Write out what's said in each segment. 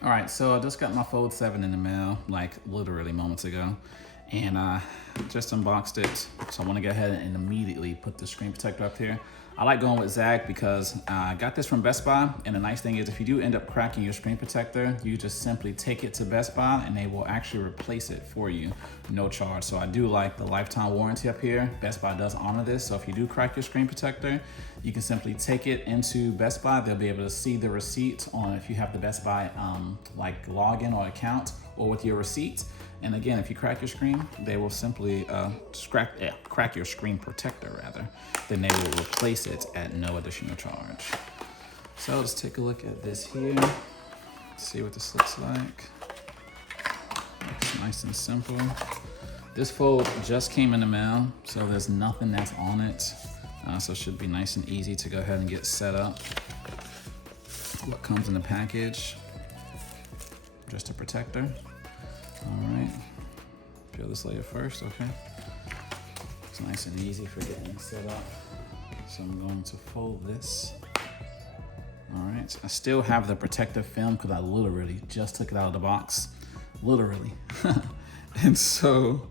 All right, so I just got my Fold 7 in the mail, like literally moments ago, and I just unboxed it. So I want to go ahead and immediately put the screen protector up here. I like going with Zagg because I got this from Best Buy, and the nice thing is if you do end up cracking your screen protector, you just simply take it to Best Buy and they will actually replace it for you, no charge. So I do like the lifetime warranty up here. Best Buy does honor this, so if you do crack your screen protector, you can simply take it into Best Buy. They'll be able to see the receipt on if you have the Best Buy like login or account, or with your receipt. And again, if you crack your screen, they will simply crack your screen protector rather. Then they will replace it at no additional charge. So let's take a look at this here. See what this looks like. Looks nice and simple. This fold just came in the mail, so there's nothing that's on it. So it should be nice and easy to go ahead and get set up. What comes in the package? Just a protector. All right, peel this layer first, okay. It's nice and easy for getting set up. So I'm going to fold this. All right, I still have the protective film because I literally just took it out of the box, literally. And so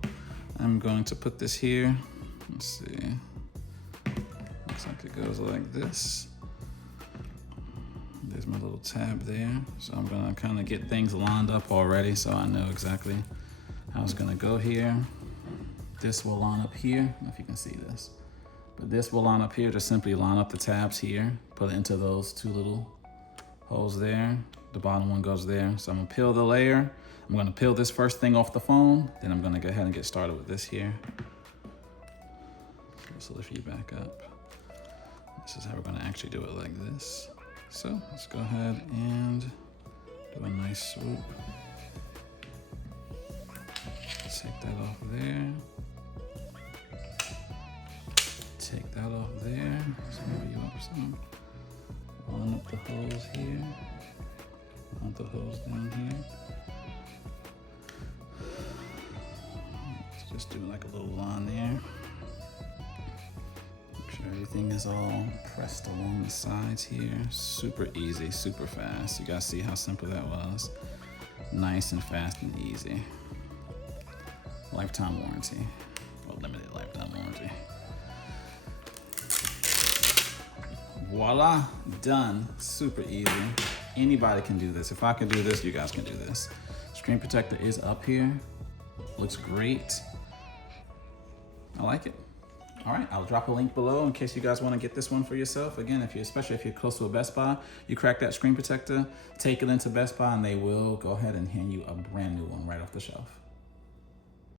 I'm going to put this here. Let's see, looks like it goes like this. There's my little tab there. So I'm gonna kind of get things lined up already so I know exactly how it's gonna go here. This will line up here, I don't know if you can see this. But this will line up here, just simply line up the tabs here, put it into those two little holes there. The bottom one goes there. So I'm gonna peel the layer. I'm gonna peel this first thing off the phone, then I'm gonna go ahead and get started with this here. Just lift you back up. This is how we're gonna actually do it, like this. So let's go ahead and do a nice swoop. Take that off there. Take that off there. Let's move you up some. Line up the holes here. Line the holes down here. Let's just do like a little line there. Everything is all pressed along the sides here. Super easy, super fast. You guys see how simple that was? Nice and fast and easy. Lifetime warranty, or limited lifetime warranty. Voila, done. Super easy. Anybody can do this. If I can do this, you guys can do this. Screen protector is up here. Looks great. I like it. All right, I'll drop a link below in case you guys want to get this one for yourself. Again, especially if you're close to a Best Buy, you crack that screen protector, take it into Best Buy, and they will go ahead and hand you a brand new one right off the shelf.